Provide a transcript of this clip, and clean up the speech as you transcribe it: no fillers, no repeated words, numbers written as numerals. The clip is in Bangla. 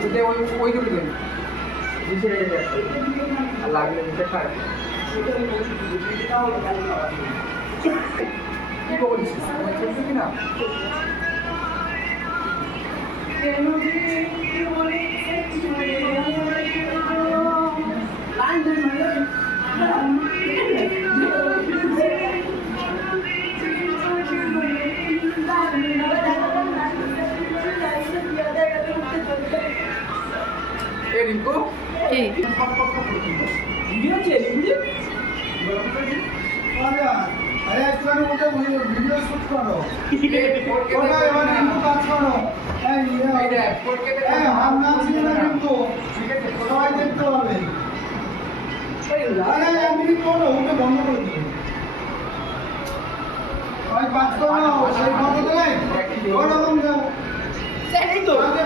ওই দুটো দিন আর লাগলে নিতে খায় কি বলছিস চলছে কিনা রিঙ্কু अरे एक्चुअली मुझे वीडियो शूट करो काज करो हम नाम না কিন্তু সবাই দেখতে পাবে আরে এক মিনিট করো ওকে বন্ধ করে দিও সবাই কাজ করো সেই ফটো দেয় ওরকম যাও সেটাই তো আগে